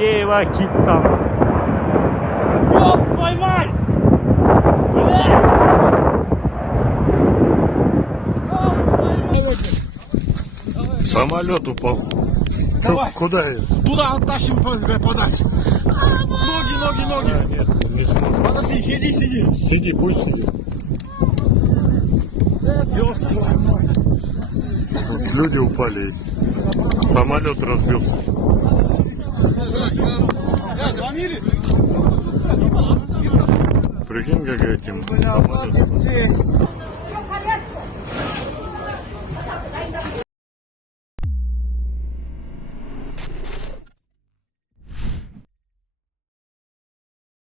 Сергеева, кит там. Ёб твою мать! Самолет упал. Давай. Куда это? Туда оттащим подальше. Ноги. Нет, он не сможет. Подожди, сиди. Сиди, пусть сидит. Ёб твою мать. Вот люди упали. Самолет разбился. Звонили? Прикинь, как этим самолетом.